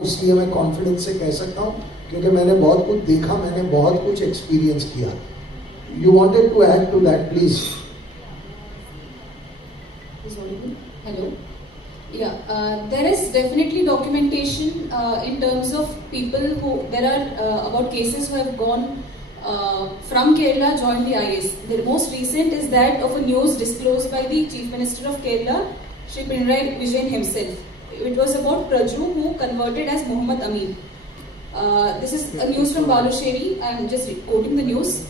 इसलिए मैं कॉन्फिडेंस से कह सकता हूँ क्योंकि मैंने बहुत कुछ देखा, मैंने बहुत कुछ एक्सपीरियंस किया. You wanted to add to that, please. Hello. Yeah, there is definitely documentation in terms of people who, there are about cases who have gone from Kerala, joined the IS. The most recent is that of a news disclosed by the Chief Minister of Kerala, Shri Pinarayi Vijayan himself. It was about Praju who converted as Muhammad Amin. This is a news from Balusheri. I am just quoting the news.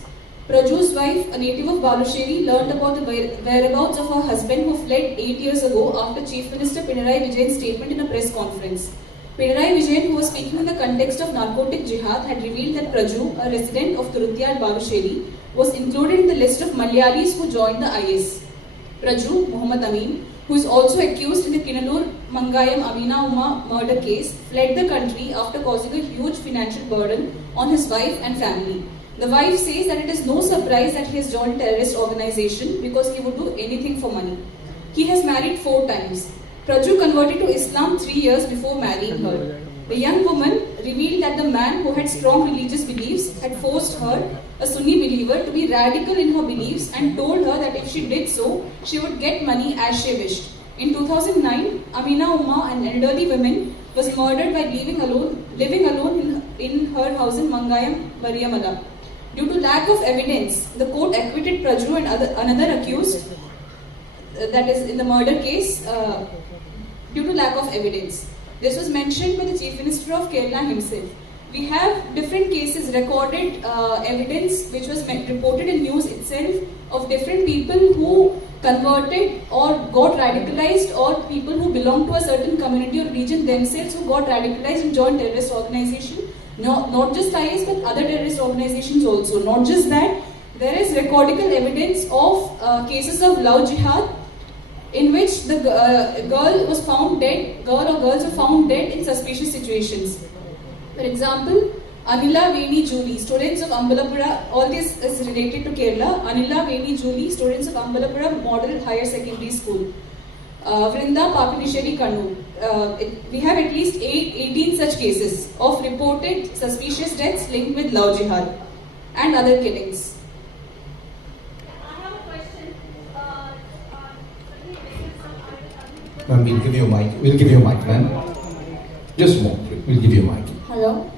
Praju's wife, a native of Balusheri, learned about the whereabouts of her husband who fled 8 years ago after Chief Minister Pinarayi Vijayan's statement in a press conference. Pinarayi Vijayan, who was speaking in the context of narcotic jihad, had revealed that Praju, a resident of Turutya at Balusheri, was included in the list of Malayalis who joined the IS. Praju, Muhammad Amin, who is also accused in the Kinalur Mangayam Amina Uma murder case, fled the country after causing a huge financial burden on his wife and family. The wife says that it is no surprise that he has joined a terrorist organization because he would do anything for money. He has married 4 times. Praju converted to Islam 3 years before marrying her. The young woman revealed that the man who had strong religious beliefs had forced her, a Sunni believer, to be radical in her beliefs and told her that if she did so, she would get money as she wished. In 2009, Amina Umma, an elderly woman, was murdered by living alone in her house in Mangayam, Variamala. Due to lack of evidence, the court acquitted Praju and another accused, that is in the murder case, due to lack of evidence. This was mentioned by the Chief Minister of Kerala himself. We have different cases, recorded evidence which was reported in news itself of different people who converted or got radicalized, or people who belong to a certain community or region themselves who got radicalized and joined terrorist organization. No, not just IS but other terrorist organizations also. Not just that, there is recordable evidence of cases of love jihad in which the girl was found dead, girl or girls were found dead in suspicious situations. For example, Anila, Veni, Julie, students of Ambalapura, all this is related to Kerala. Anila, Veni, Julie, students of Ambalapura Model Higher Secondary School. Vrinda, Papinisheri, Kannur. We have at least 18 such cases of reported suspicious deaths linked with love jihad and other killings. I have a question. Ma'am, we'll give you a mic. We'll give you a mic, ma'am. Just a moment. We'll give you a mic. Hello.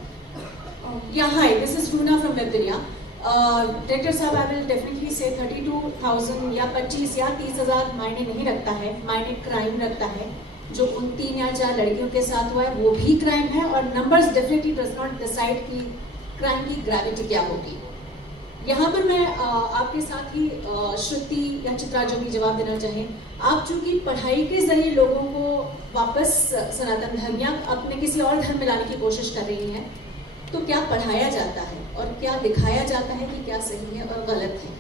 Yeah, hi. This is Runa from Webdunia. Director साहब, I will definitely say 32,000 या 25 या 30,000 मायने नहीं रखता है, मायने crime रखता है. जो उन 3 या 4 लड़कियों के साथ हुआ है वो भी क्राइम है, और numbers definitely does not decide कि क्राइम की ग्रेविटी क्या होगी. यहाँ पर मैं आपके साथ ही श्रुति या चित्रा जो भी जवाब देना चाहें. आप चूंकि पढ़ाई के जरिए लोगों को वापस सनातन धर्म या अपने किसी और धर्म में लाने की कोशिश कर रही हैं, तो क्या पढ़ाया जाता है और क्या दिखाया जाता है कि क्या सही है और गलत है?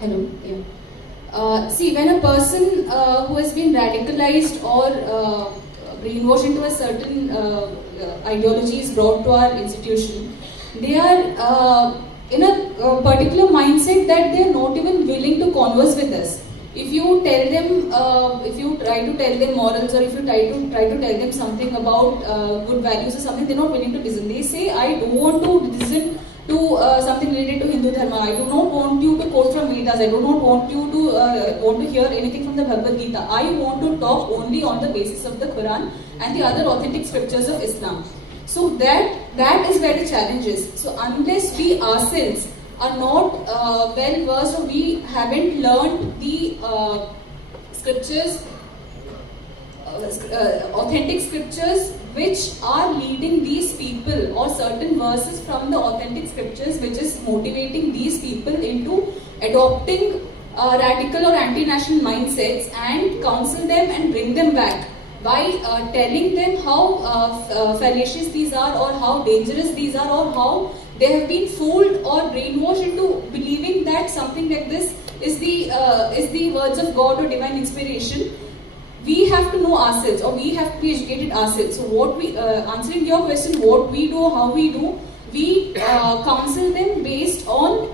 Hello. Yeah. See, when a person who has been radicalized or brainwashed into a certain ideology is brought to our institution, they are in a particular mindset that they are not even willing to converse with us. If you tell them, if you try to tell them morals, or if you try to tell them something about good values or something, they're not willing to listen. They say, I don't want to listen to something related to Hindu Dharma. I do not want you to quote from Vedas. I do not want you to hear anything from the Bhagavad Gita. I want to talk only on the basis of the Quran and the other authentic scriptures of Islam. So that is where the challenge is. So unless we ourselves are not well versed, or we haven't learned the scriptures, authentic scriptures which are leading these people, or certain verses from the authentic scriptures which is motivating these people into adopting radical or anti-national mindsets, and counsel them and bring them back by telling them how fallacious these are, or how dangerous these are, or how they have been fooled or brainwashed into believing that something like this is the words of God or divine inspiration. We have to know ourselves, or we have to be educated ourselves. So what we, answering your question, what we do, how we do, we counsel them based on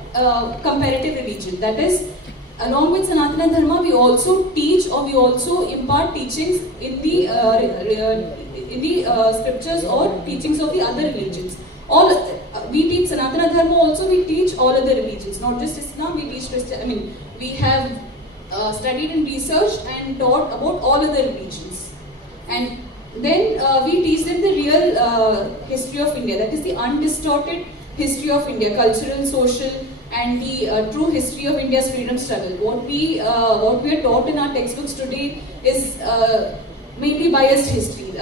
comparative religion. That is, along with Sanatana Dharma, we also teach or we also impart teachings in the scriptures or teachings of the other religions. We teach Sanatana Dharma also, we teach all other religions, not just Islam, we teach Christian. I mean, we have studied and researched and taught about all other religions. And then we teach them the real history of India, that is the undistorted history of India, cultural, social, and the true history of India's freedom struggle. What we are taught in our textbooks today is mainly biased history.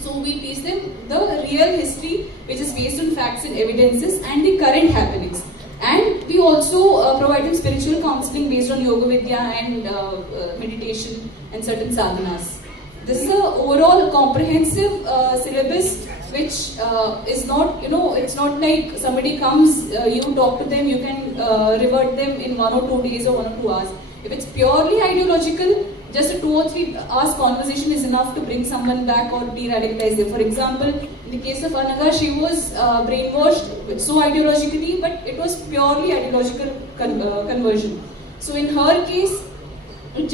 So we teach them the real history, which is based on facts and evidences and the current happenings. And we also provide them spiritual counseling based on Yoga Vidya and meditation and certain sadhanas. This is an overall comprehensive syllabus which is not, it's not like somebody comes, you talk to them, you can revert them in 1 or 2 days or 1 or 2 hours. If it's purely ideological, just a 2 or 3 hours conversation is enough to bring someone back or de-radicalize them. For example, in the case of Adah, she was brainwashed so ideologically, but it was purely ideological conversion. So in her case, it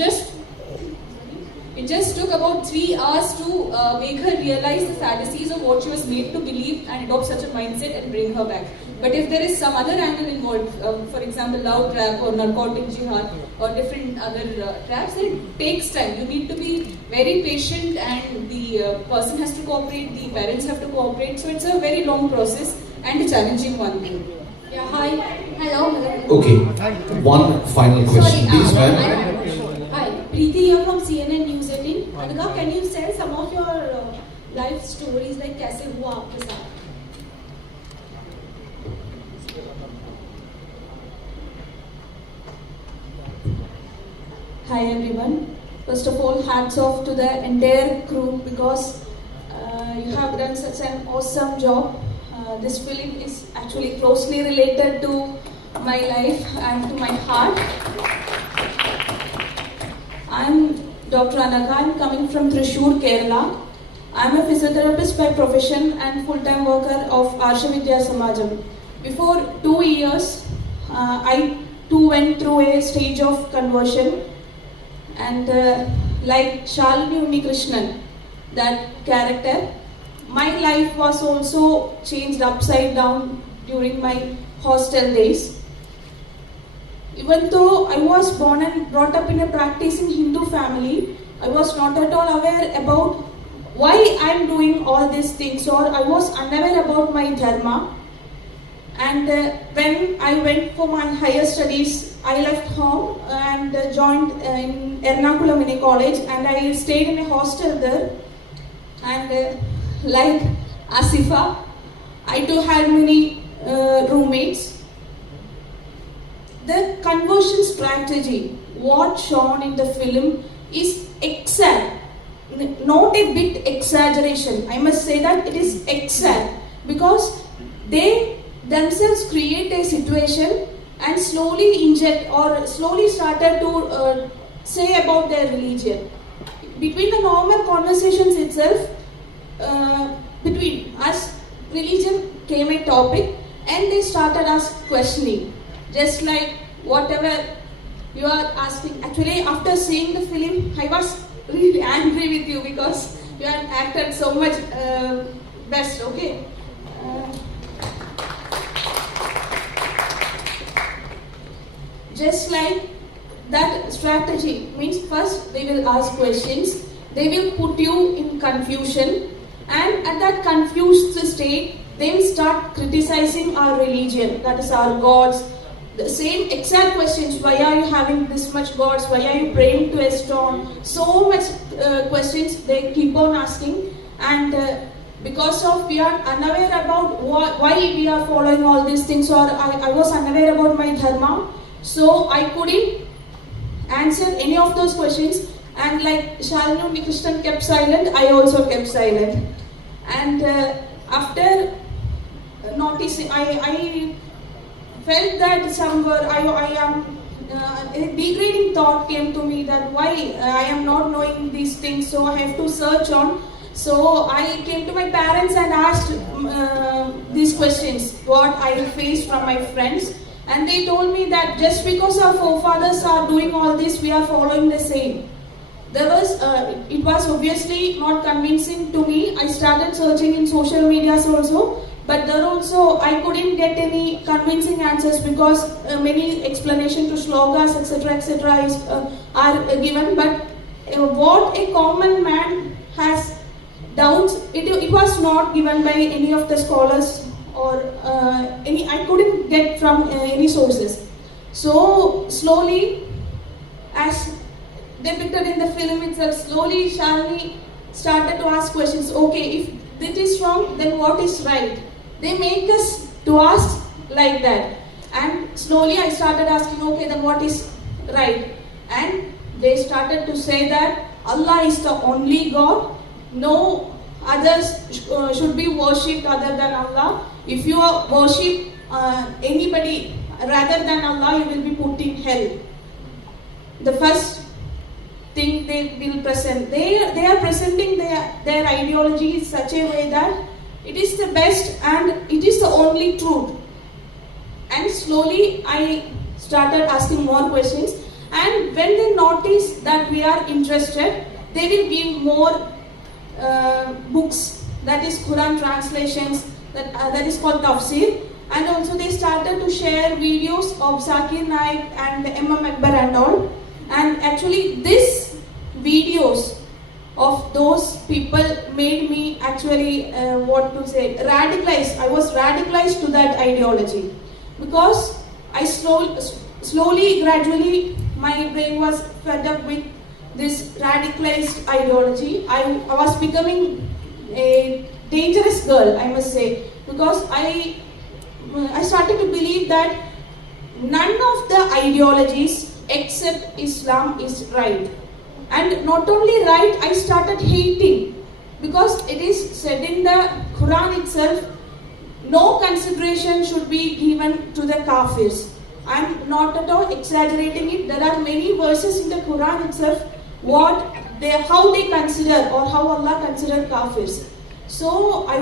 just took about 3 hours to make her realize the fallacies of what she was made to believe and adopt such a mindset and bring her back. But if there is some other angle involved, for example, love trap or narcotic jihad or different other traps, then it takes time. You need to be very patient and the person has to cooperate, the parents have to cooperate. So it's a very long process and a challenging one. Yeah, hi. Hello. Okay, one final question, please, ma'am. Hi, Preeti here from CNN News 18. Anuga, can you share some of your life stories like कैसे हुआ आपके साथ? Hi everyone. First of all, hats off to the entire crew because you have done such an awesome job. This film is actually closely related to my life and to my heart. I'm Dr. Adah. I'm coming from Thrissur, Kerala. I'm a physiotherapist by profession and full-time worker of Arsha Vidya Samajam. Before 2 years, I too went through a stage of conversion. And like Shalini Unnikrishnan, that character, my life was also changed upside down during my hostel days. Even though I was born and brought up in a practicing Hindu family, I was not at all aware about why I am doing all these things, or I was unaware about my dharma. And when I went for my higher studies, I left home and joined in Ernakulam in a college, and I stayed in a hostel there. And like Asifa, I too had many roommates. The conversion strategy, what shown in the film, is exact, not a bit exaggeration. I must say that it is exact because they themselves create a situation and slowly inject or slowly started to say about their religion. Between the normal conversations itself, between us, religion came a topic and they started us questioning. Just like whatever you are asking. Actually, after seeing the film, I was really angry with you because you had acted so much best, okay? Just like that strategy means first they will ask questions, they will put you in confusion, and at that confused state, they will start criticizing our religion, that is our gods. The same exact questions, why are you having this much gods, why are you praying to a stone, so much questions they keep on asking, and because of we are unaware about why we are following all these things, or I was unaware about my dharma, so I couldn't answer any of those questions, and like Shalini Unnikrishnan kept silent, I also kept silent. And after noticing, I felt that somewhere a degrading thought came to me that why I am not knowing these things, so I have to search on. So I came to my parents and asked these questions, what I faced from my friends, and they told me that just because our forefathers are doing all this, we are following the same. It was obviously not convincing to me. I started searching in social medias also, but there also I couldn't get any convincing answers because many explanation to slogas, etc., are given. But what a common man has doubts, it was not given by any of the scholars or I couldn't get from any sources. So slowly, as depicted in the film itself, slowly Shalini started to ask questions. Okay, if this is wrong, then what is right? They make us to ask like that. And slowly I started asking, okay, then what is right? And they started to say that Allah is the only God. No others should be worshipped other than Allah. If you worship anybody rather than Allah, you will be put in hell. The first thing they will present, they are presenting their ideology in such a way that it is the best and it is the only truth. And slowly I started asking more questions, and when they notice that we are interested, they will give more books, that is Quran translations, that is called tafsir, and also they started to share videos of Zakir Naik and Imam Akbar and all. And actually these videos of those people made me actually radicalized. I was radicalized to that ideology because I slowly, gradually, my brain was fed up with this radicalized ideology. I was becoming a dangerous girl, I must say, because I started to believe that none of the ideologies except Islam is right. And not only right, I started hating, because it is said in the Quran itself, no consideration should be given to the kafirs. I'm not at all exaggerating it. There are many verses in the Quran itself how they consider or how Allah considered kafirs. So I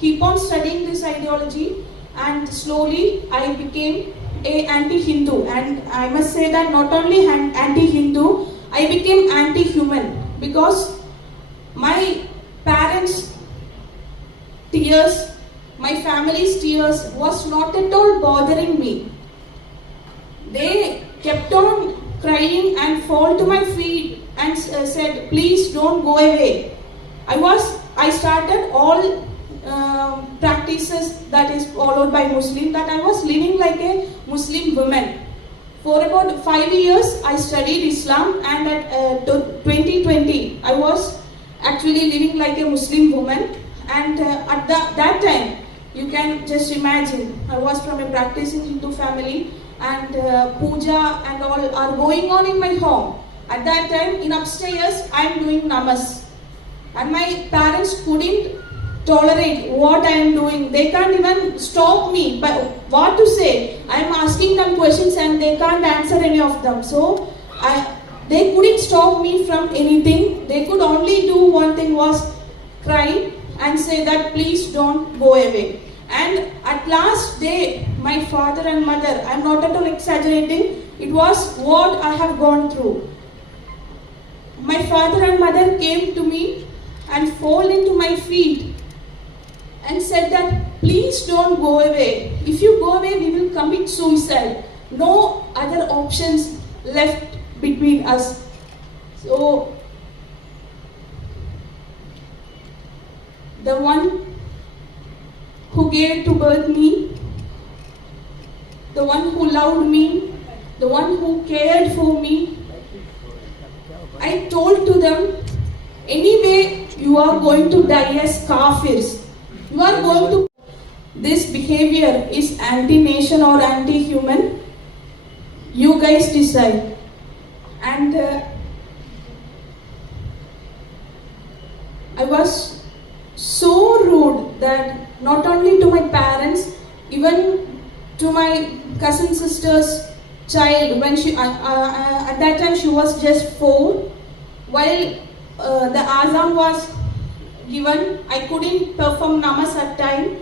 keep on studying this ideology, and slowly I became a anti-Hindu. And I must say that not only anti-Hindu, I became anti-human, because my parents' tears, my family's tears was not at all bothering me. They kept on crying and fall to my feet and said, please don't go away. I started all practices that is followed by Muslim, that I was living like a Muslim woman. For about 5 years, I studied Islam, and at 2020, I was actually living like a Muslim woman. And at that time, you can just imagine, I was from a practicing Hindu family, and puja and all are going on in my home. At that time, in upstairs, I am doing namas. And my parents couldn't tolerate what I am doing. They can't even stop me. But what to say? I am asking them questions and they can't answer any of them. So they couldn't stop me from anything. They could only do one thing, was cry and say that please don't go away. And at last day, my father and mother, I am not at all exaggerating, it was what I have gone through. My father and mother came to me and fell into my feet and said that please don't go away. If you go away, we will commit suicide. No other options left between us. So the one who gave to birth me, the one who loved me, the one who cared for me, I told to them, anyway, you are going to die as kafirs. You are going to... This behavior is anti-nation or anti-human. You guys decide. And I was so rude that not only to my parents, even to my cousin sister's child, when she at that time she was just 4, while the azan was given. I couldn't perform namas at time,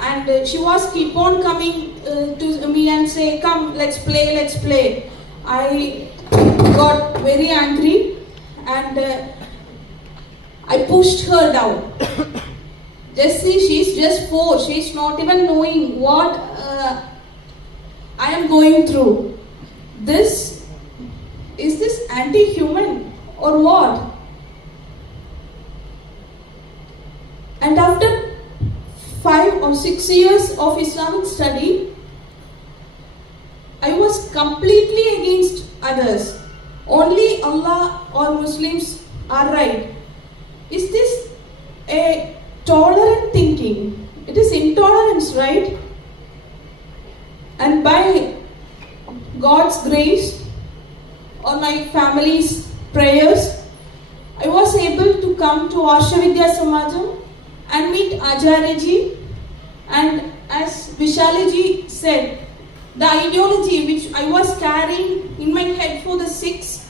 and she was keep on coming to me and say, "Come, let's play, let's play." I got very angry, and I pushed her down. Just see, she's just 4. She's not even knowing what I am going through. Is this anti-human or what? And after 5 or 6 years of Islamic study, I was completely against others. Only Allah or Muslims are right. Is this a tolerant thinking? It is intolerance, right? And by God's grace or my family's prayers, I was able to come to Arshavidya Samajam and meet Acharya-ji. And as Vishali-ji said, the ideology which I was carrying in my head for the 6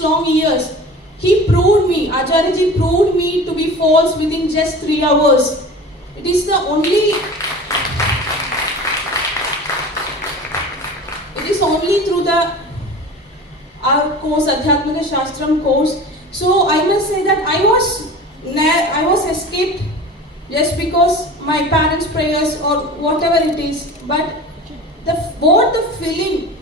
long years, he proved me, Acharya-ji proved me to be false within just 3 hours. It is only through our course, Adhyatmika Shastram course. So I must say that I was escaped just because my parents' prayers or whatever it is. But what the film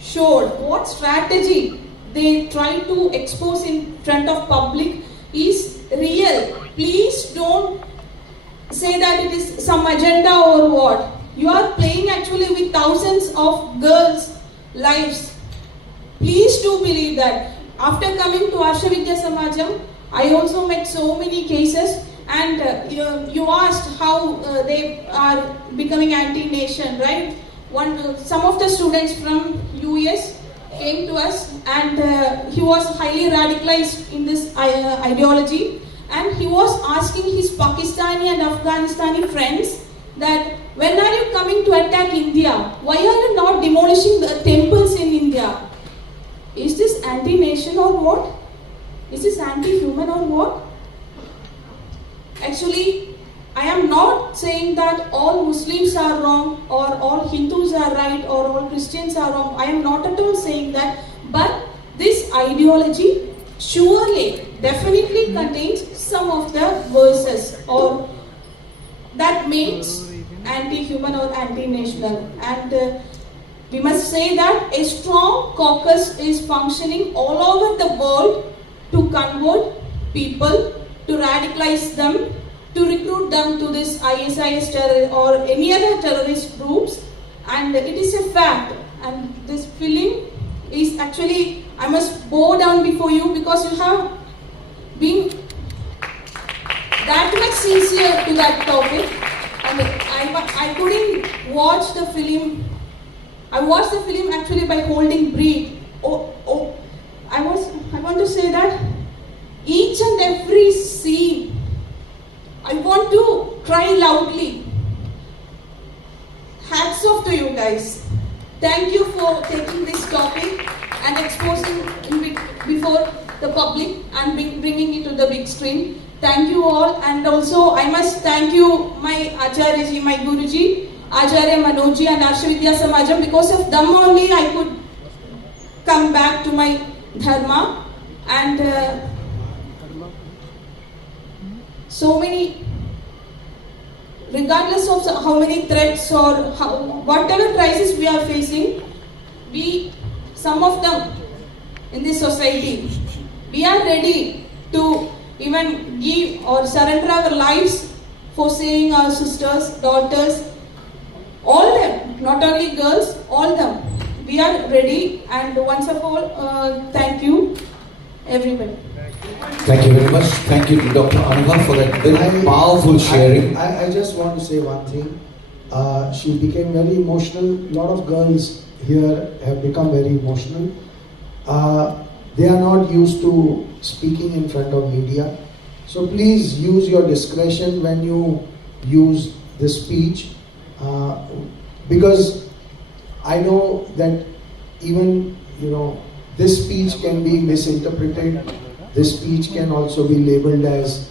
showed, what strategy they try to expose in front of public is real. Please don't say that it is some agenda or what. You are playing actually with thousands of girls' lives. Please do believe that. After coming to Arshavidya Samajam, I also met so many cases, and you asked how they are becoming anti-nation, right? Some of the students from US came to us, and he was highly radicalized in this ideology, and he was asking his Pakistani and Afghanistani friends that when are you coming to attack India? Why are you not demolishing the temples in India? Is this anti-nation or what? Is this anti-human or what? Actually, I am not saying that all Muslims are wrong or all Hindus are right or all Christians are wrong. I am not at all saying that. But this ideology surely, definitely contains some of the verses or that makes anti-human or anti-national. And we must say that a strong caucus is functioning all over the world to convert people, to radicalize them, to recruit them to this ISIS terror or any other terrorist groups. And it is a fact. And this film is actually, I must bow down before you because you have been that much sincere to that topic. And I couldn't watch the film. I watched the film actually by holding breath. I want to say that each and every scene, I want to cry loudly. Hats off to you guys. Thank you for taking this topic and exposing it before the public and bringing it to the big screen. Thank you all, and also I must thank you my Acharya-ji, my Guruji, Acharya Manojji and Arshavidya Samajam. Because of them only I could come back to my dharma, and so many, regardless of how many threats or whatever crisis we are facing, some of them in this society, we are ready to even give or surrender our lives for saving our sisters, daughters, all them, not only girls, all them. We are ready, and once of all, thank you, everybody. Thank you very much. Thank you to Dr. Anuha for that very powerful sharing. I just want to say one thing. She became very emotional. A lot of girls here have become very emotional. They are not used to speaking in front of media. So please use your discretion when you use the speech. Because I know that even, this speech can be misinterpreted. This speech can also be labeled as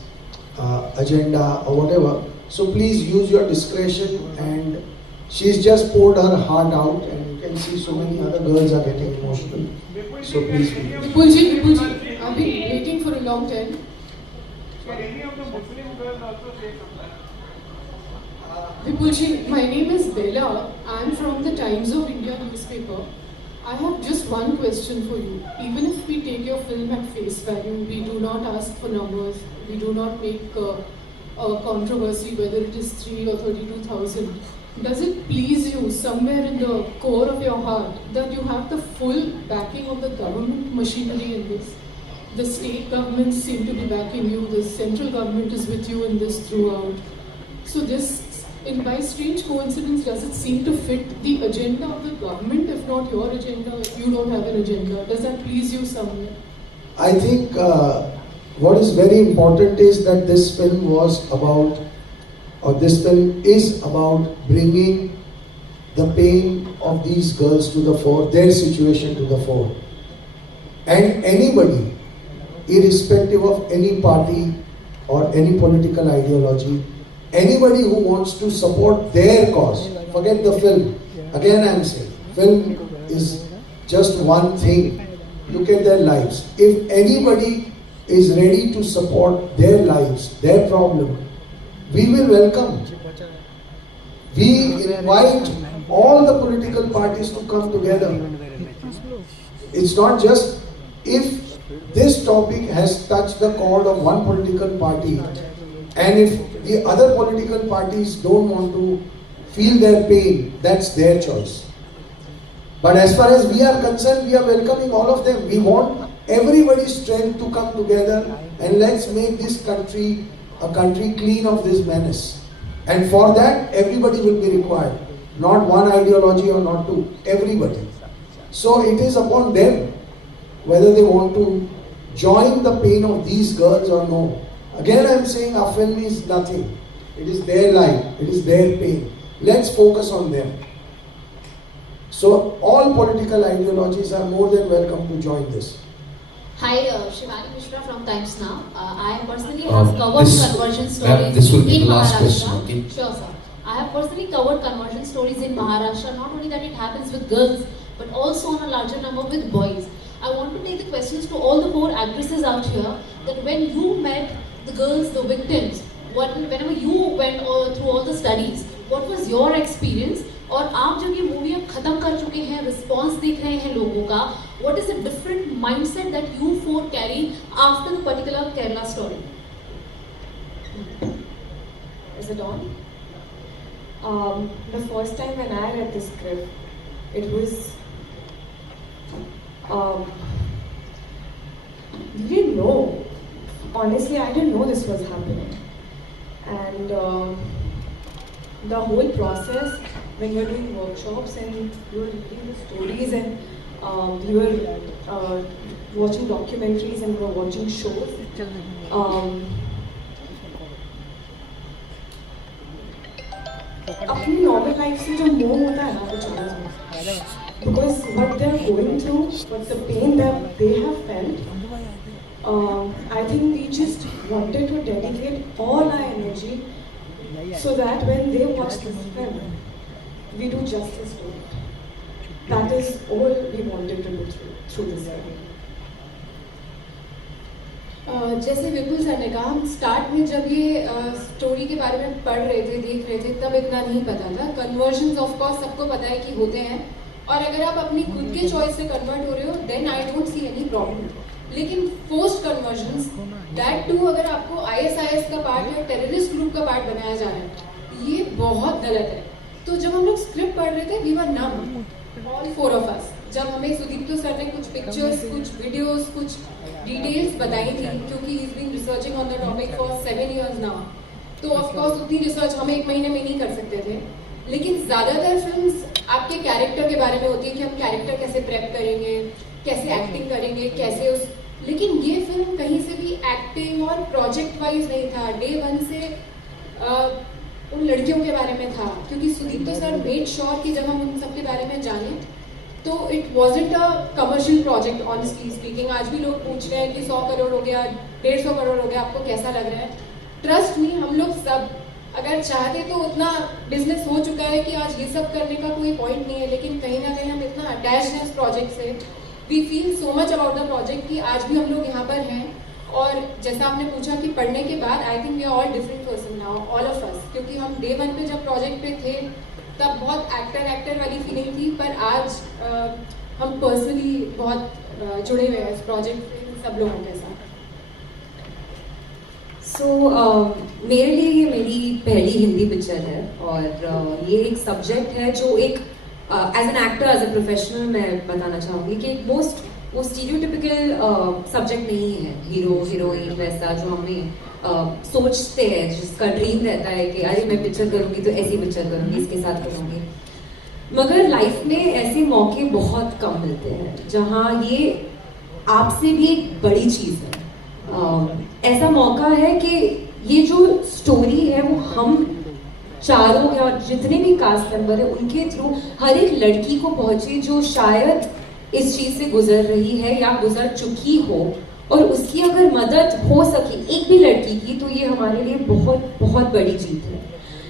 agenda or whatever. So please use your discretion, and she's just poured her heart out, and you can see so many other girls are getting emotional. So please. Vipulji, I've been waiting for a long time. Can any of the Muslim girls also say something? Vipulji, my name is Bella. I'm from the Times of India newspaper. I have just one question for you. Even if we take your film at face value, we do not ask for numbers, we do not make a controversy whether it is 3 or 32,000. Does it please you somewhere in the core of your heart that you have the full backing of the government machinery in this? The state governments seem to be backing you, the central government is with you in this throughout. So this, by strange coincidence, does it seem to fit the agenda of the government, if not your agenda, if you don't have an agenda? Does that please you somewhere? I think what is very important is that this film was about, or this film is about bringing the pain of these girls to the fore, their situation to the fore. And anybody, irrespective of any party or any political ideology, anybody who wants to support their cause, forget the film. Again I am saying, film is just one thing. Look at their lives. If anybody is ready to support their lives, their problem, we will welcome. We invite all the political parties to come together. It's not just if this topic has touched the chord of one political party, and if the other political parties don't want to feel their pain, that's their choice. But as far as we are concerned, we are welcoming all of them. We want everybody's strength to come together, and let's make this country a country clean of this menace. And for that, everybody will be required. Not one ideology or not two, everybody. So it is upon them whether they want to join the pain of these girls or no. Again I am saying our film is nothing. It is their life, it is their pain. Let's focus on them. So all political ideologies are more than welcome to join this. Hi, Shivani Mishra from Times Now. I personally have covered conversion stories this will be in the last Maharashtra. question, okay? Sure, sir. I have personally covered conversion stories in Maharashtra. Not only that it happens with girls, but also on a larger number with boys. I want to take the questions to all the 4 actresses out here, that when you met the girls, the victims, whenever you went through all the studies, what was your experience? और आप जब ये movie अब खत्म कर चुके हैं, response देख रहे हैं लोगों का, what is the different mindset that you 4 carry after the particular Kerala story? Is it on? The first time when I read the script, it was we didn't know. Honestly, I didn't know this was happening, and the whole process, when you're doing workshops and you're reading the stories and you're watching documentaries and you're watching shows, अपनी normal life से जो मोह होता है ना वो चला जाता है, because what they're going through, what the pain that they have felt, I think we just wanted to dedicate all our energy so that when they watch this film, we do justice to it. That is all we wanted to do through this film. जैसे विपुल sir ने कहा, हम start में जब ये story के बारे में पढ़ रहे थे, देख रहे थे, तब इतना नहीं पता था. कन्वर्जन्स ऑफ कोर्स सबको पता है कि होते हैं, और अगर आप अपनी खुद के चॉइस से कन्वर्ट हो रहे हो, then I don't see any problem. लेकिन फोर्स्ड कन्वर्जन्स, दैट टू अगर आपको ISIS का पार्ट या टेररिस्ट ग्रुप का पार्ट बनाया जा रहा है, ये बहुत गलत है. तो जब हम लोग स्क्रिप्ट पढ़ रहे थे, we were numb, all 4 of us. जब हमें सुदीप्तो सर ने कुछ पिक्चर्स, कुछ वीडियोस, कुछ डिटेल्स बताई थी, क्योंकि he is been researching on the topic for 7 years now, तो ऑफ कोर्स उतनी रिसर्च हम 1 महीने में नहीं कर सकते थे. लेकिन ज़्यादातर फिल्म्स आपके कैरेक्टर के बारे में होती है कि हम कैरेक्टर कैसे प्रेप करेंगे, कैसे एक्टिंग करेंगे, कैसे उस. लेकिन ये फिल्म कहीं से भी एक्टिंग और प्रोजेक्ट वाइज नहीं था. डे 1 से उन लड़कियों के बारे में था, क्योंकि सुदीप्तो सर मेड श्योर कि जब हम उन सब के बारे में जाने, तो it wasn't a commercial project. Honestly speaking, आज भी लोग पूछ रहे हैं कि 100 करोड़ हो गया, 150 करोड़ हो गया, आपको कैसा लग रहा है? ट्रस्ट मी, हम लोग सब अगर चाहते तो उतना बिजनेस हो चुका है कि आज ये सब करने का कोई पॉइंट नहीं है, लेकिन कहीं ना कहीं हम इतना अटैच्ड हैं इस प्रोजेक्ट से, we feel so much about the project कि आज भी हम लोग यहाँ पर हैं। और जैसा आपने पूछा कि पढ़ने के बाद, I think we are all different person now, all of us, क्योंकि हम डे 1 पे जब प्रोजेक्ट पे थे तब बहुत एक्टर वाली फीलिंग थी, पर आज हम पर्सनली बहुत जुड़े हुए हैं इस प्रोजेक्ट से सब लोगों के साथ। मेरे लिए ये मेरी पहली हिंदी पिक्चर है और ये एक सब्जेक्ट है जो एक as an actor, as a professional मैं बताना चाहूँगी कि एक वो स्टीरियोटिपिकल सब्जेक्ट नहीं है, हीरो हीरोइन वैसा जो हमें सोचते हैं, जिसका ड्रीम रहता है कि अरे मैं पिक्चर करूँगी तो ऐसी पिक्चर करूँगी, इसके साथ करूँगी। मगर लाइफ में ऐसे मौके बहुत कम मिलते हैं जहाँ ये आपसे भी एक बड़ी चीज़ है। ऐसा मौका है कि ये जो स्टोरी है वो हम चारों या जितने भी कास्ट मेंबर है उनके थ्रू हर एक लड़की को पहुंचे जो शायद इस चीज से गुजर रही है या गुजर चुकी हो, और उसकी अगर मदद हो सके एक भी लड़की की तो ये हमारे लिए बहुत बहुत बड़ी जीत है।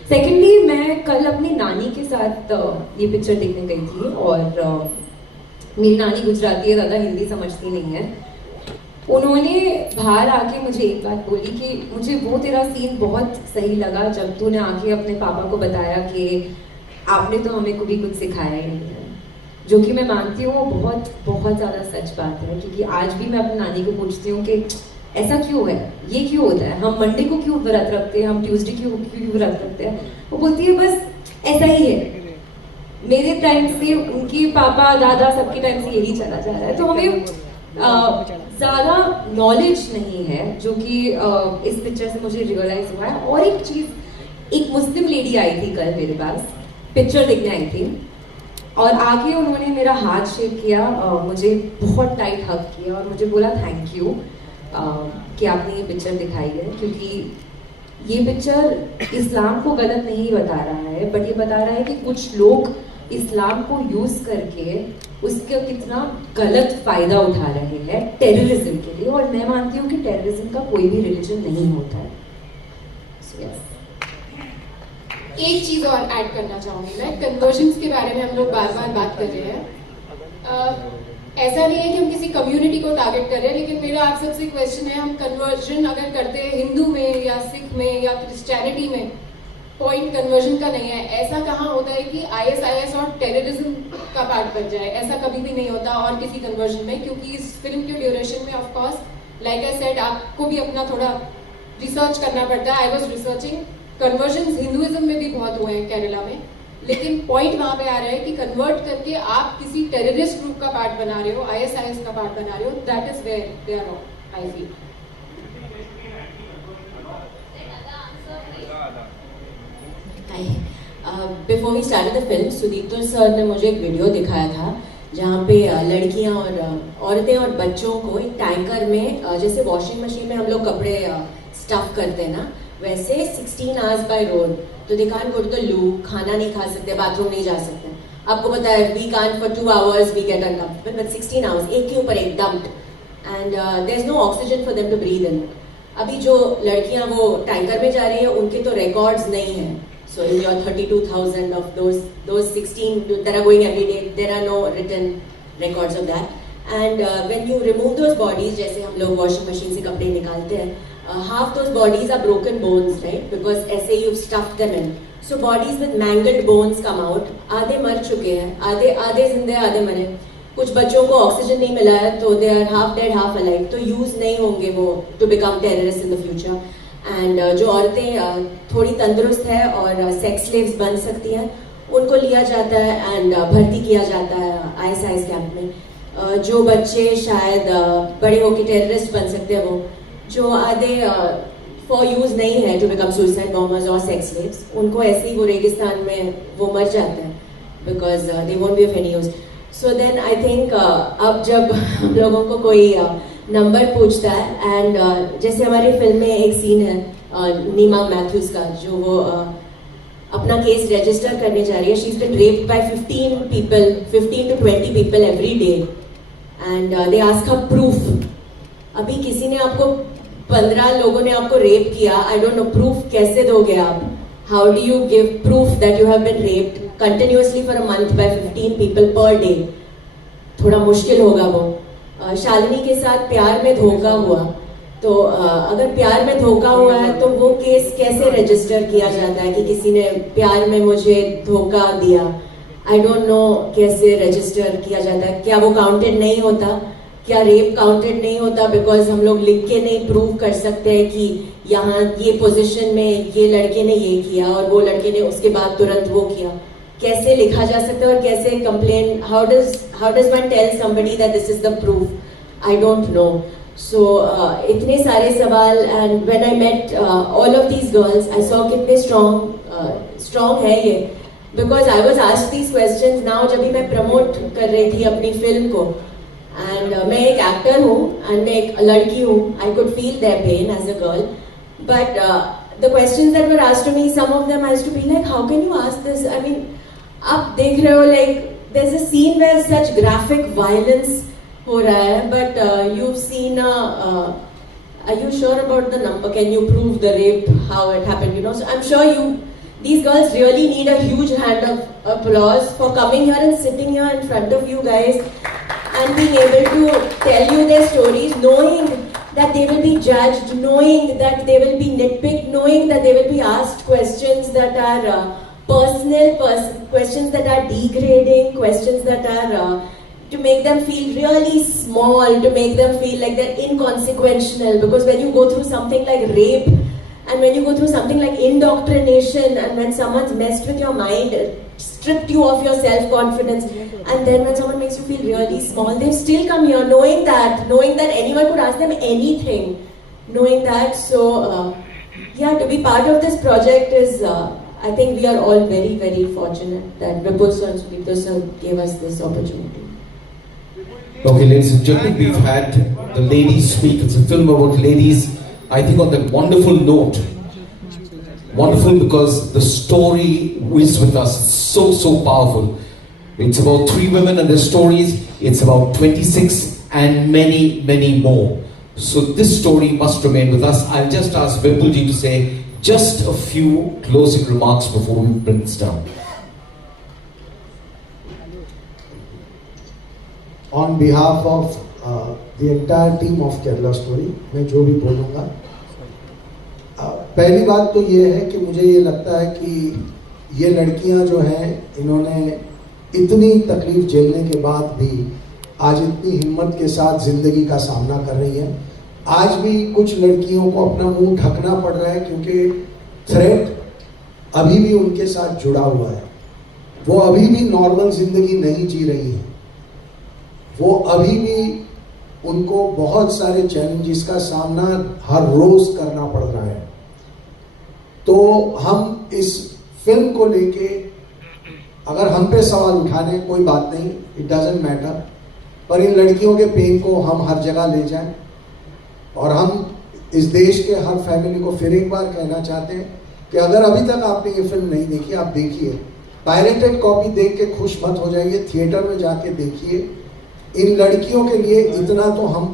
सेकेंडली, मैं कल अपनी नानी के साथ ये पिक्चर देखने गई थी और मेरी नानी गुजराती है, ज़्यादा हिंदी समझती नहीं है। उन्होंने बाहर आके मुझे एक बात बोली कि मुझे वो तेरा सीन बहुत सही लगा जब तूने आके अपने पापा को बताया कि आपने तो हमें कभी कुछ सिखाया ही नहीं है, जो कि मैं मानती हूँ वो बहुत बहुत ज़्यादा सच बात है, क्योंकि आज भी मैं अपनी नानी को पूछती हूँ कि ऐसा क्यों है, ये क्यों होता है, हम मंडे को क्यों व्रत रखते हैं, हम ट्यूसडे क्यों व्रत रखते हैं। वो बोलती है बस ऐसा ही है, मेरे टाइम से उनके पापा दादा सबके टाइम से यही चला जा रहा है। तो हमें ज़्यादा नॉलेज नहीं है, जो कि इस पिक्चर से मुझे रियलाइज हुआ है। और एक चीज़, एक मुस्लिम लेडी आई थी कल मेरे पास, पिक्चर देखने आई थी, और आके उन्होंने मेरा हाथ शेक किया, मुझे बहुत टाइट हग किया और मुझे बोला थैंक यू कि आपने ये पिक्चर दिखाई है, क्योंकि ये पिक्चर इस्लाम को गलत नहीं बता रहा है, बट ये बता रहा है कि कुछ लोग इस्लाम को यूज़ करके उसका कितना गलत फ़ायदा उठा रहे हैं टेररिज्म के लिए। और मैं मानती हूँ कि टेररिज्म का कोई भी रिलीजन नहीं होता है। So, yes. एक चीज़ और ऐड करना चाहूँगी मैं, कन्वर्जन्स के बारे में हम लोग बार बार बात कर रहे हैं। ऐसा नहीं है कि हम किसी कम्युनिटी को टारगेट कर रहे हैं, लेकिन मेरा आप सबसे क्वेश्चन है, हम कन्वर्जन अगर करते हैं हिंदू में या सिख में या क्रिश्चियनिटी में, पॉइंट कन्वर्जन का नहीं है। ऐसा कहाँ होता है कि ISIS और टेररिज्म का पार्ट बन जाए, ऐसा कभी भी नहीं होता और किसी कन्वर्जन में, क्योंकि इस फिल्म के ड्यूरेशन में of course like I said आपको भी अपना थोड़ा रिसर्च करना पड़ता है। I was researching, conversion Hinduism में भी बहुत हुए हैं केरला में, लेकिन पॉइंट वहाँ पे आ रहा है कि कन्वर्ट करके आप किसी टेररिस्ट ग्रुप का पार्ट बना रहे हो, ISIS का पार्ट बना रहे हो, that is where they are wrong, I feel. Before we started the film, Sudipto sir ने मुझे एक वीडियो दिखाया था जहाँ पे लड़कियाँ और औरतें और बच्चों को एक टैंकर में, जैसे वॉशिंग मशीन में हम लोग कपड़े स्टफ करते हैं ना, वैसे 16 आवर्स बाय रोड, तो they can't go to the loo, खाना नहीं खा सकते, बाथरूम नहीं जा सकते। आपको पता है we can't for 2 hours we get uncomfortable, but 16 hours एक के ऊपर एक dumped, and there is no oxygen for them to breathe in. अभी जो लड़कियाँ वो टैंकर में जा रही है उनके तो रिकॉर्ड्स नहीं है। So in your 32,000 of those 16 that are going every day, there are no written records of that. And when you remove those bodies, जैसे हम लोग washing machine से कपड़े निकालते हैं, half those bodies are broken bones, right? Because ऐसे you've stuffed them in. So bodies with mangled bones come out. आधे मर चुके हैं, आधे जिंदे, आधे मरे। कुछ बच्चों को ऑक्सीजन नहीं मिला है तो they are half dead, half alive. तो यूज नहीं होंगे वो to become terrorists in the future. And जो औरतें थोड़ी तंदुरुस्त है और सेक्स स्लेव्स बन सकती हैं, उनको लिया जाता है एंड भर्ती किया जाता है ISIS कैंप में। जो बच्चे शायद बड़े होकर टेररिस्ट बन सकते हैं, वो जो आधे फॉर यूज नहीं है टू बिकम सुसाइड बॉम्बर्स और सेक्स स्लेव्स, उनको ऐसे ही वो रेगिस्तान में वो मर जाते हैं because they won't be of any use. So then I think अब जब हम लोगों को कोई नंबर पूछता है, एंड जैसे हमारी फिल्म में एक सीन है नीमा मैथ्यूज का, जो वो अपना केस रजिस्टर करने जा रही है। She is been raped by 15 to 20 people every day, and they ask her proof. अभी किसी ने आपको 15 लोगों ने आपको रेप किया, आई डोंट नो प्रूफ कैसे दोगे आप? How do you give proof that you have been raped continuously for a month by 15 people per day? थोड़ा मुश्किल होगा वो। शालिनी के साथ प्यार में धोखा हुआ, तो अगर प्यार में धोखा हुआ है तो वो केस कैसे रजिस्टर किया जाता है कि किसी ने प्यार में मुझे धोखा दिया? आई डोंट नो कैसे रजिस्टर किया जाता है। क्या वो काउंटेड नहीं होता? क्या रेप काउंटेड नहीं होता बिकॉज हम लोग लिख के नहीं प्रूव कर सकते हैं कि यहाँ ये पोजीशन में ये लड़के ने ये किया और वो लड़के ने उसके बाद तुरंत वो किया? कैसे लिखा जा सकता है और कैसे complain? How does one tell somebody that this is the proof? I don't know. So इतने सारे सवाल, and when I met all of these girls I saw कितने स्ट्रॉन्ग है ये, because I was asked these questions now जब भी मैं promote कर रही थी अपनी फिल्म को। एंड मैं एक एक्टर हूँ एंड मैं एक लड़की हूँ, I could feel their pain as a girl, but the questions that were asked to me, some of them I used to be like, how can you ask this? I mean, आप देख रहे हो, like there's a scene where such graphic violence हो रहा है, but you've seen are you sure about the number? Can you prove the rape, how it happened? You know, so I'm sure these girls really need a huge hand of applause for coming here and sitting here in front of you guys and being able to tell you their stories, knowing that they will be judged, knowing that they will be nitpicked, knowing that they will be asked questions that are questions that are degrading, questions that are to make them feel really small, to make them feel like they're inconsequential. Because when you go through something like rape, and when you go through something like indoctrination, and when someone's messed with your mind, stripped you of your self-confidence, and then when someone makes you feel really small, they still come here knowing that anyone could ask them anything, knowing that. So yeah, to be part of this project is, I think we are all very, very fortunate that Vipul sir and Sudipta sir gave us this opportunity. Okay, ladies and gentlemen, we've had the ladies speak. It's a film about ladies. I think on that wonderful note, wonderful because the story is with us, so powerful. It's about 3 women and their stories. It's about 26 and many more. So this story must remain with us. I'll just ask Vipulji to say just a few closing remarks before we bring this down. On behalf of the entire team of Kerala Story, मैं जो भी बोलूँगा, पहली बात तो ये है कि मुझे ये लगता है कि ये लड़कियां जो हैं, इन्होंने इतनी तकलीफ झेलने के बाद भी आज इतनी हिम्मत के साथ ज़िंदगी का सामना कर रही हैं। आज भी कुछ लड़कियों को अपना मुंह ढकना पड़ रहा है क्योंकि थ्रेट अभी भी उनके साथ जुड़ा हुआ है। वो अभी भी नॉर्मल ज़िंदगी नहीं जी रही हैं। वो अभी भी उनको बहुत सारे चैलेंजेस का सामना हर रोज करना पड़ रहा है। तो हम इस फिल्म को लेके अगर हम पे सवाल उठाने, कोई बात नहीं, इट डजंट मैटर, पर इन लड़कियों के पेन को हम हर जगह ले जाएं। और हम इस देश के हर फैमिली को फिर एक बार कहना चाहते हैं कि अगर अभी तक आपने ये फिल्म नहीं देखी, आप देखिए। पायरेटेड कॉपी देख के खुश मत हो जाइए, थिएटर में जाके देखिए। इन लड़कियों के लिए इतना तो हम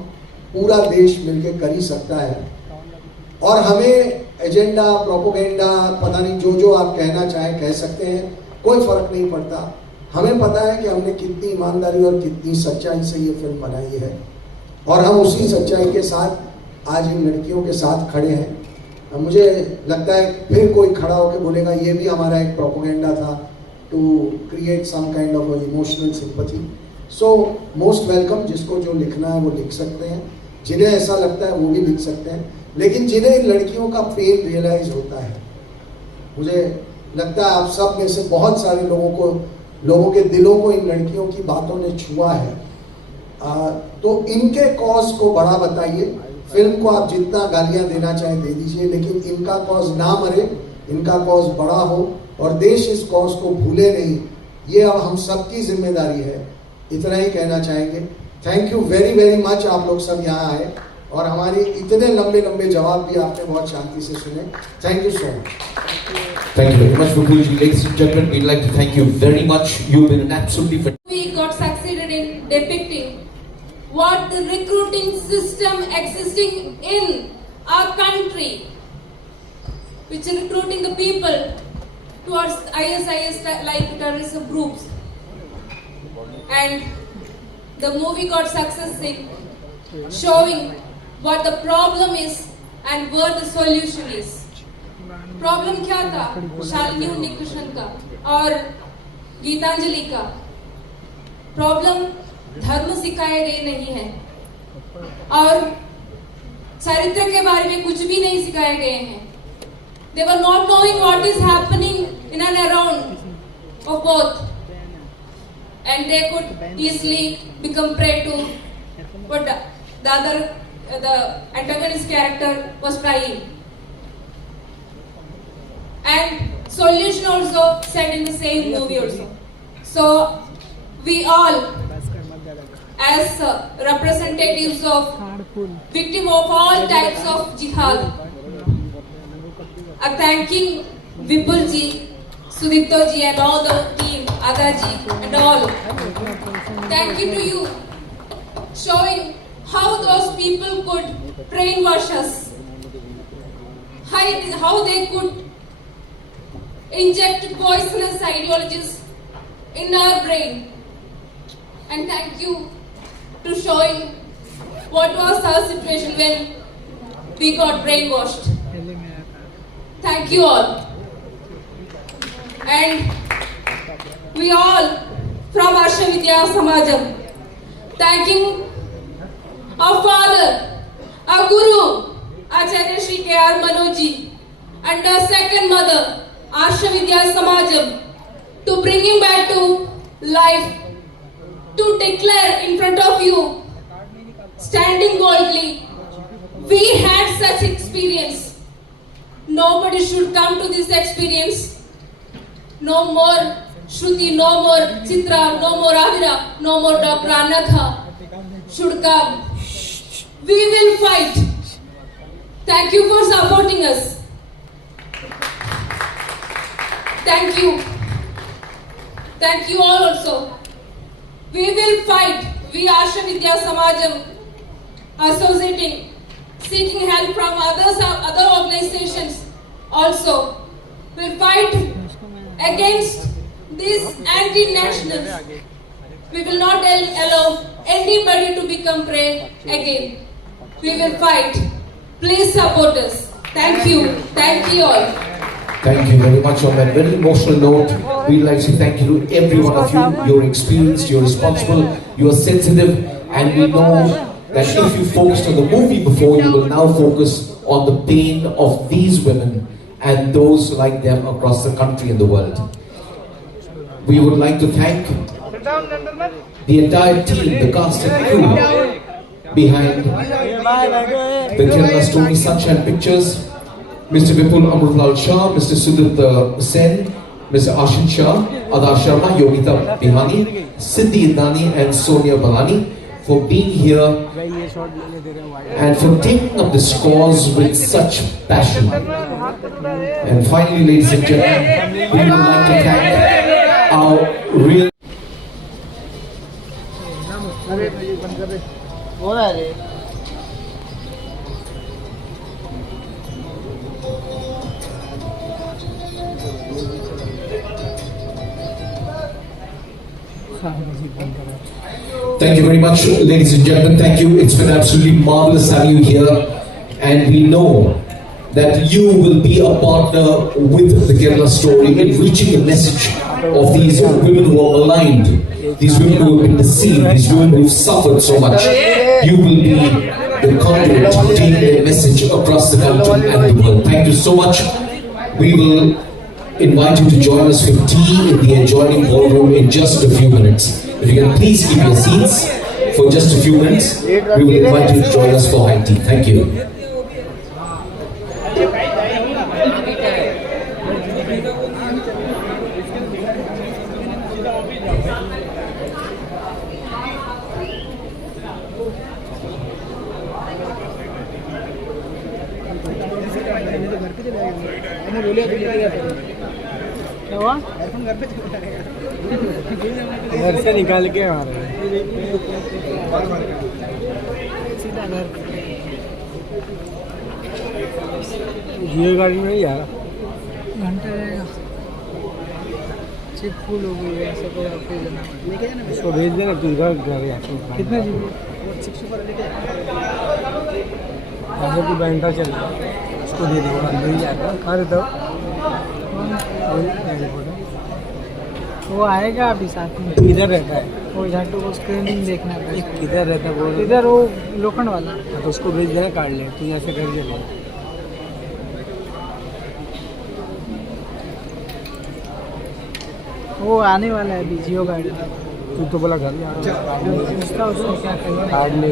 पूरा देश मिलके कर ही सकता है। और हमें एजेंडा, प्रोपोगेंडा, पता नहीं जो आप कहना चाहें कह सकते हैं, कोई फर्क नहीं पड़ता। हमें पता है कि हमने कितनी ईमानदारी और कितनी सच्चाई से ये फिल्म बनाई है, और हम उसी सच्चाई के साथ आज इन लड़कियों के साथ खड़े हैं। मुझे लगता है फिर कोई खड़ा होकर बोलेगा ये भी हमारा एक प्रोपोगेंडा था, to create some kind of emotional sympathy. So most welcome, जिसको जो लिखना है वो लिख सकते हैं, जिन्हें ऐसा लगता है वो भी लिख सकते हैं, लेकिन जिन्हें इन लड़कियों का पेन रियलाइज होता है, मुझे लगता है आप सब में से बहुत सारे लोगों के दिलों को इन लड़कियों की बातों ने छुआ है। तो इनके कॉज को बड़ा बताइए। फिल्म को आप जितना गालियां देना चाहें दे दीजिए, लेकिन इनका कॉज ना मरे, इनका कॉज बड़ा हो और देश इस कॉज को भूले नहीं। ये अब हम सबकी जिम्मेदारी है, इतना ही कहना चाहेंगे। Thank you very very much, आप लोग सब यहाँ आए और हमारे इतने लंबे लंबे जवाब भी आपने बहुत शांति से सुने। Thank you so much. Thank you very much, Vipulji. Ladies and gentlemen, we'd like to thank you very much. You've been an absolutely We got succeeded in depicting what the recruiting system existing in our country, which is recruiting the people towards ISIS like terrorism groups. And the movie got success in showing what the problem is and where the solution is. Problem क्या था शालिनी उन्नीकृष्णन का और गीतांजलि का? Problem धर्म सिखाए गए नहीं है और चरित्र के बारे में कुछ भी नहीं सिखाए गए हैं. They were not knowing what is happening in and around of both, and they could easily become prey to what the antagonist character was trying. And solution also said in the same movie also. So we all, as representatives of victim of all types of jihad, are thanking Vipul ji, Sudipto ji and all the team, Adah ji and all. Thank you to you, showing how those people could brainwash us, how they could inject poisonous ideologies in our brain. And thank you to showing what was our situation when we got brainwashed. Thank you all. And we all from Arsha Vidya Samajam, thanking our father, our guru, Acharya Shri K.R. Manoji, and our second mother, Arsha Vidya Samajam, to bring him back to life, to declare in front of you, standing boldly, we had such experience. Nobody should come to this experience. No more Shruti, no more Chitra, no more Adira, no more Dr. Anatha should come. We will fight. Thank you for supporting us. Thank you. Thank you all also. We will fight. We Arsha Vidya Samajam associating, seeking help from other organizations also. Will fight against these anti-nationals. We will not allow anybody to become prey again. We will fight. Please support us. Thank you. Thank you all. Thank you very much. On that very emotional note, we'd like to thank you to every one of you. You're experienced, you're responsible, you're sensitive, and we know that if you focused on the movie before, you will now focus on the pain of these women and those like them across the country and the world. We would like to thank the entire team, the cast and crew behind the Kerala Story Sunshine Pictures. Mr. Vipul Amrutlal Shah, Mr. Sudipta Sen, Mr. Ashin Shah, Adah Sharma, Yogita Bihani, Siddhi Indani and Sonia Balani for being here and for taking up this cause with such passion. And finally, ladies and gentlemen, we would like to thank our real Thank you very much, ladies and gentlemen. Thank you. It's been absolutely marvelous having you here. And we know that you will be a partner with the Kerala Story in reaching the message of these women who are maligned, these women who have been deceived, these women who have suffered so much. You will be the conduit to take their message across the country and the world. Thank you so much. We will invite you to join us for tea in the adjoining ballroom in just a few minutes. If you can please keep your seats for just a few minutes, we will invite you to join us for high tea. Thank you. घर से निकाल के हमारे सीधा घर जियो गाड़ी में ही आ रहा घंटा रहेगा। चिप फुल हो गई है, ऐसा कोई आपको देना उसको भेज देना तू इधर घर कितने जी ऐसे कोई बैंटा चल रहा उसको दे देगा मिल जाएगा। अरे तो वो आएगा अभी साथ में। इधर रहता है वो झाटू को स्क्रीनिंग देखना है। किधर रहता है वो? इधर वो लोखंड वाला। तो उसको भेज देना काट ले तू ऐसे कर चले। वो आने वाला है अभी जियो गाड़ी। तू तो बोला घर में उसका उसको क्या करना काट ले।